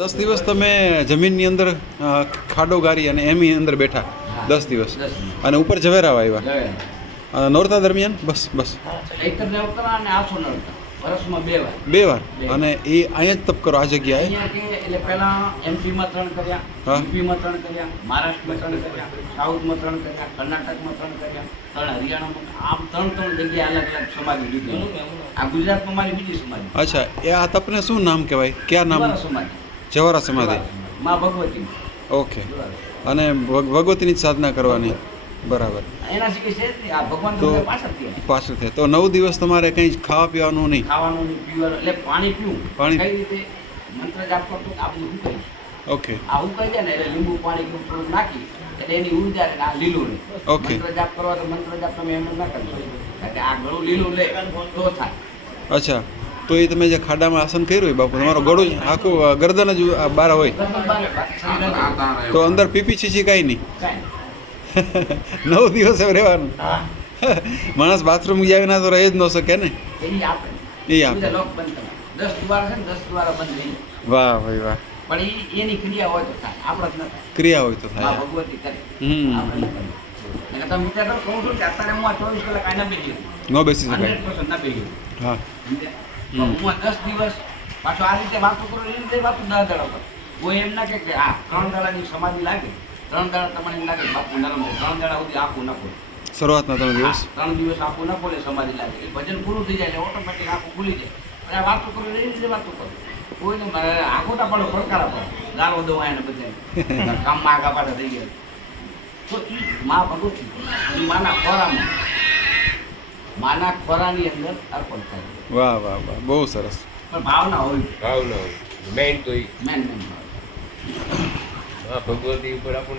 10 દિવસ તમે જમીનની અંદર ખાડો ગારી અને એમની અંદર બેઠા 10 દિવસ અને ઉપર ઝવેરાવ આવ્યા નોરતા દરમિયાન બસ બે વાર અને એ અહીંયા જ તપ કરો આ જગ્યાએ એટલે પહેલા એમપીમાં 3 કર્યા, યુપીમાં 3 કર્યા, મહારાષ્ટ્રમાં 3 કર્યા, સાઉથમાં 3 કર્યા, કર્ણાટકમાં 3 કર્યા, 3 હરિયાણામાં, આમ 3 જગ્યાએ અલગ અલગ સમાધિ લીધી. આ ગુજરાતમાં મારી બીજી સમાધિ. અચ્છા, એ આ તપને શું નામ કહેવાય? ક્યાં નામ? સમાધિ. જવારા સમાધિ. માં ભગવતી. ઓકે. અને ભગવતીની જ સાધના કરવાની. બરાબર. એના સિવાય છે જ નહીં. આ ભગવાન તો પાછળ છે. તો 9 દિવસ તમારે કંઈ ખાવા પીવાનું નહીં? ખાવાનું નહીં, પીવાનું એટલે પાણી પીવું. પાણી કઈ રીતે મંત્ર જાપ કરતો આ બધું ઉકાઈ. ઓકે. આ ઉકાઈ જાય ને એટલે લીંબુ પાણી થોડું નાખી એટલે એની ઉર્જા ને આ લીલું રહે. ઓકે. મંત્ર જાપ કરવા તો મંત્ર જાપ તમે એમ ના કરી શકો. કારણ કે આ ગળું લીલું લે તો થાય. અચ્છા, તો એ તમે જે ખાડામાં આસન કર્યું હોય બાપુ, તમારું ગળું આખું ગરદન જ બહાર હોય તો અંદર પીપી છીછી કાંઈ નહીં? 9 દિવસ એમ રહેવાનું. માણસ બાથરૂમ જાય ના તો રહી જ ન શકે ને. એ આપે. 10 દ્વારા છે ને 10 દ્વારા બંધ નહીં. વાહ ભાઈ વાહ. પણ એની ક્રિયા હોય તો થાય, આપણે જ ન થાય. ક્રિયા હોય તો થાય. ભગવતી કરે. આપણે ન કરીએ. તમે વિચાર કરો, કહું છું કે અત્યારે હું આ 24 કલાક આના બેસી ન બેસી શકાય. 100% ના બેસી. હા. હું 10 દિવસ પાછો આ રીતે વાતો કરું, એ રીતે વાતો 10 દાડા પર. કોઈ એમ ના કે આ 3 દાડાની સમાધિ લાગે, 3 દાડા તમને એમ લાગે બાપુ નરમ છે, 3 દાડા સુધી આખું ન ખોલે. શરૂઆતના 3 દિવસ 3 દિવસ આખું ન ખોલે સમાધિ લાગે, એ ભજન પૂરું થઈ જાય એટલે ઓટોમેટિક આખું ખુલી જાય. અને આ વાતો કરું, એ રીતે વાતો કરું. કોઈને મારે આખોટા પડો પડકારા પડે, ગાળો દવા એને બધાને કામમાં આગા પાછા થઈ ગયા. તો એ મા ભગવતી એ માના ખોરાની અંદર અર્પણ થાય. વાહ વાહ વાહ, બહુ સરસ. પણ ભાવના હોય મેન તો મેન ભગવતી ઉપર આપણું